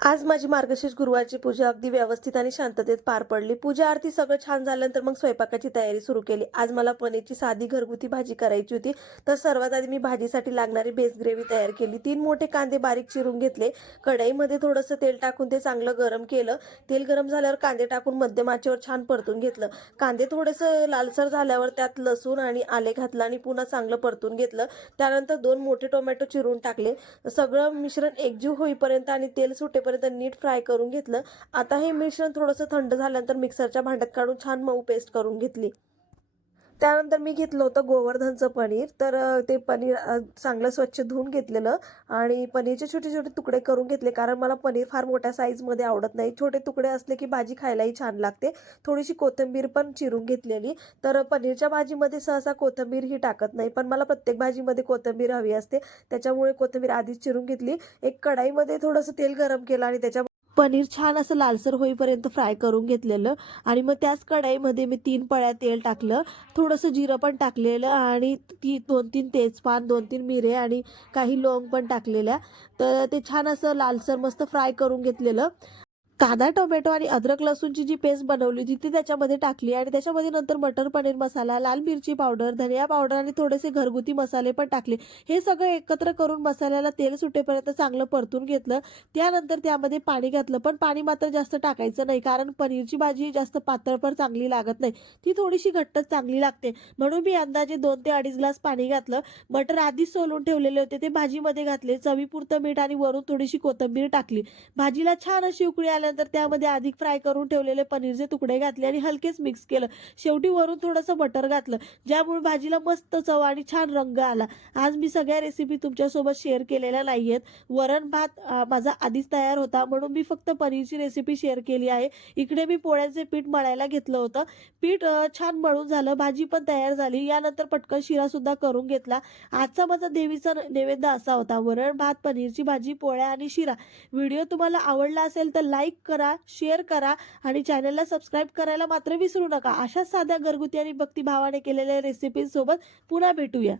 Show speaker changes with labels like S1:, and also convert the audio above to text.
S1: आज माझी मार्गशीर्ष गुरुवारची पूजा अगदी व्यवस्थित आणि शांततेत पार पडली. पूजा आरती सगळं छान झाल्यानंतर मग स्वयंपाकाची तयारी सुरू केली. आज मला पनीरची साधी घरगुती भाजी करायची होती. तर सर्वात आधी मी भाजीसाठी लागणारी बेस ग्रेव्ही तयार केली. तीन मोठे कांदे बारीक चिरून घेतले. कढईमध्ये थोडंसं तेल टाकून ते चांगलं गरम केलं. तेल गरम झाल्यावर कांदे टाकून मध्यम आचेवर छान परतून घेतलं. कांदे थोडंसं लालसर झाल्यावर त्यात लसूण आणि आले घातलं आणि पुन्हा चांगलं परतून घेतलं. त्यानंतर दोन मोठे टोमॅटो चिरून टाकले. सगळं मिश्रण एकजीव होईपर्यंत आणि तेल सुटेपर्यंत नीट फ्राय करून घेतलं. आता हे मिश्रण थोडंसं थंड झाल्यानंतर मिक्सरच्या भांड्यात काढून छान मऊ पेस्ट करून घेतली. त्यानंतर मी घेतलं होतं गोवर्धनचं पनीर. तर ते पनीर चांगलं स्वच्छ धुवून घेतलेलं आणि पनीरचे छोटे छोटे तुकडे करून घेतले. कारण मला पनीर फार मोठ्या साईजमध्ये आवडत नाही. छोटे तुकडे असले की भाजी खायलाही छान लागते. थोडीशी कोथिंबीर पण चिरून घेतलेली. तर पनीरच्या भाजीमध्ये सहसा कोथिंबीर ही टाकत नाही. पण मला प्रत्येक भाजीमध्ये कोथिंबीर हवी असते. त्याच्यामुळे कोथिंबीर आधीच चिरून घेतली. एक कढाईमध्ये थोडंसं तेल गरम केलं आणि त्याच्या पनीर छान असं लालसर होईपर्यंत फ्राय करून घेतलेलं. आणि मग त्याच कढाईमध्ये मी तीन पळ्या तेल टाकलं. थोडंसं जिरं पण टाकलेलं आणि ती दोन तीन तेजपान दोन तीन मिरे आणि काही लवंग पण टाकलेल्या. तर ते छान असं लालसर मस्त फ्राय करून घेतलेलं. कांदा टोमॅटो आणि अद्रक लसूणची जी पेस्ट बनवली होती ती त्याच्यामध्ये टाकली आणि त्याच्यामध्ये नंतर मटर पनीर मसाला लाल मिरची पावडर धनिया पावडर आणि थोडेसे घरगुती मसाले पण टाकले. हे सगळं एकत्र करून मसाल्याला तेल सुटेपर्यंत चांगलं परतून घेतलं. त्यानंतर त्यामध्ये पाणी घातलं. पण पाणी मात्र जास्त टाकायचं नाही कारण पनीरची भाजी जास्त पातळ पण चांगली लागत नाही. ती थोडीशी घट्टच चांगली लागते. म्हणून मी अंदाजे दोन ते अडीच ग्लास पाणी घातलं. मटर आधीच सोलून ठेवलेले होते ते भाजीमध्ये घातले. चवीपुरतं मीठ आणि वरून थोडीशी कोथिंबीर टाकली. भाजीला छान अशी उकळी आल्या आल्यानंतर त्यामध्ये अधिक फ्राय करून ठेवलेले पनीरचे तुकडे घातले आणि हलकेच मिक्स केलं. शेवटी वरून थोडंसं बटर घातलं. ज्यामुळे भाजीला मस्त चव आणि छान रंग आला. आज मी सगळ्या रेसिपी तुमच्यासोबत शेअर केलेल्या नाही आहेत वरण भात माझा आधीच तयार होता. म्हणून मी फक्त पनीरची रेसिपी शेअर केली आहे. इकडे मी पोळ्यांचे पीठ मळायला घेतलं होतं. पीठ छान मळून झालं. भाजी पण तयार झाली. यानंतर पटकन शिरा सुद्धा करून घेतला. आजचा माझा देवीचा नैवेद्य असा होता. वरण भात पनीरची भाजी पोळ्या आणि शिरा. व्हिडिओ तुम्हाला आवडला असेल तर लाईक करा शेअर करा आणि चॅनलला सबस्क्राईब करायला मात्र विसरू नका. अशा साध्या घरगुती आणि भक्तिभावाने केलेल्या रेसिपींसोबत पुन्हा भेटूया.